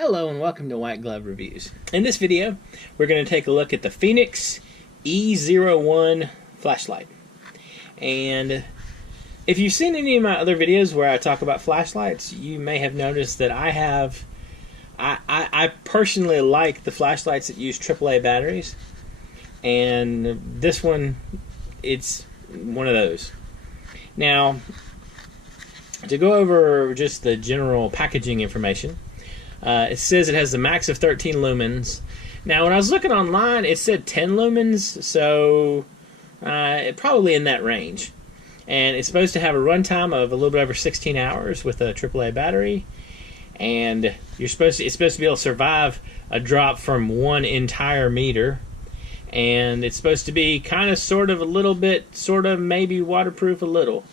Hello and welcome to White Glove Reviews. In this video, we're going to take a look at the Fenix E01 flashlight. And if you've seen any of my other videos where I talk about flashlights, you may have noticed that I personally like the flashlights that use AAA batteries. And this one, it's one of those. Now, to go over just the general packaging information, it says it has the max of 13 lumens. Now, when I was looking online, it said 10 lumens, so probably in that range. And it's supposed to have a runtime of a little bit over 16 hours with a AAA battery. And it's supposed to be able to survive a drop from 1 entire meter. And it's supposed to be kind of, sort of, a little bit, sort of, maybe waterproof a little.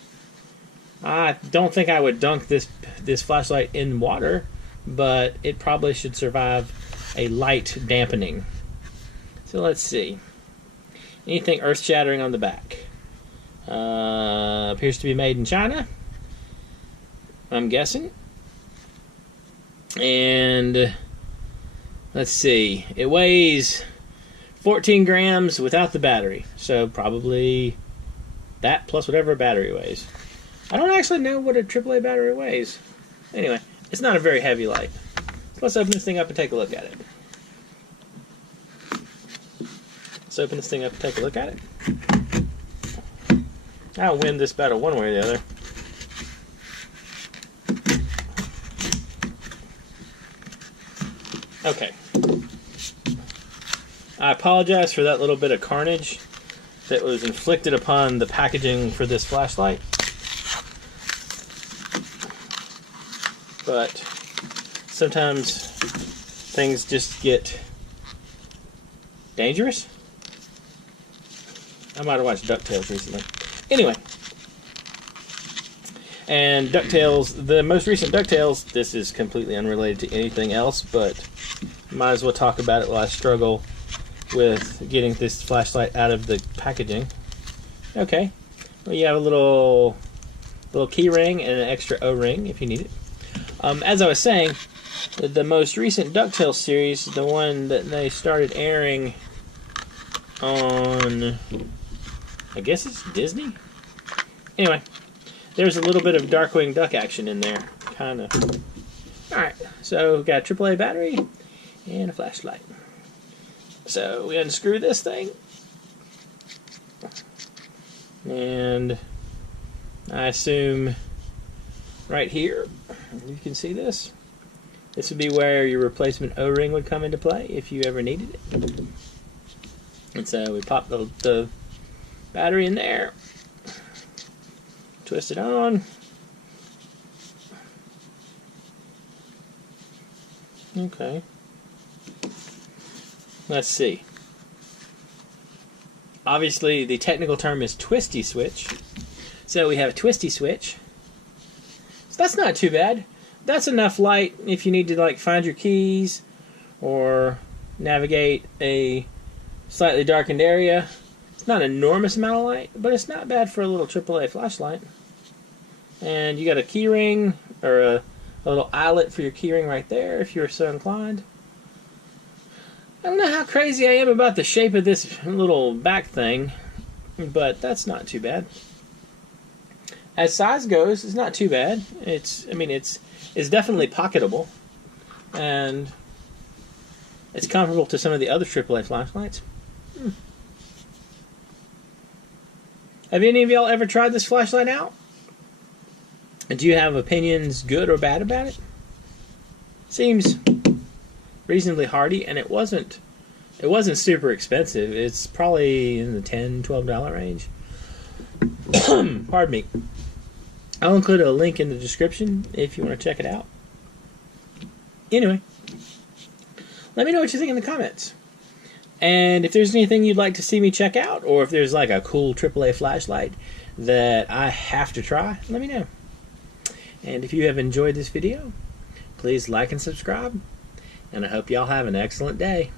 I don't think I would dunk this flashlight in water, but it probably should survive a light dampening. So let's see. Anything earth-shattering on the back? Appears to be made in China, I'm guessing. And let's see. It weighs 14 grams without the battery. So probably that plus whatever a battery weighs. I don't actually know what a AAA battery weighs. Anyway, it's not a very heavy light. So let's open this thing up and take a look at it. Let's open this thing up and take a look at it. I'll win this battle one way or the other. Okay. I apologize for that little bit of carnage that was inflicted upon the packaging for this flashlight. But sometimes things just get dangerous. I might have watched DuckTales recently. Anyway. And DuckTales, the most recent DuckTales, this is completely unrelated to anything else, but might as well talk about it while I struggle with getting this flashlight out of the packaging. Okay. Well, you have a little key ring and an extra O-ring if you need it. As I was saying, the most recent DuckTales series, the one that they started airing on, I guess it's Disney? Anyway, there's a little bit of Darkwing Duck action in there, kind of. Alright, so we've got a AAA battery and a flashlight. So we unscrew this thing. And I assume right here, you can see this. This would be where your replacement O-ring would come into play if you ever needed it. And so we pop the battery in there, twist it on. Okay. Let's see. Obviously, the technical term is twisty switch. So we have a twisty switch. That's not too bad. That's enough light if you need to like find your keys or navigate a slightly darkened area. It's not an enormous amount of light, but it's not bad for a little AAA flashlight. And you got a key ring or a little eyelet for your key ring right there if you're so inclined. I don't know how crazy I am about the shape of this little back thing, but that's not too bad. As size goes, it's not too bad. It's definitely pocketable, and it's comparable to some of the other AAA flashlights. Have any of y'all ever tried this flashlight out? And do you have opinions, good or bad, about it? Seems reasonably hardy, and it wasn't super expensive. It's probably in the $10, $12 range. Pardon me. I'll include a link in the description if you want to check it out. Anyway, let me know what you think in the comments. And if there's anything you'd like to see me check out, or if there's like a cool AAA flashlight that I have to try, let me know. And if you have enjoyed this video, please like and subscribe. And I hope y'all have an excellent day.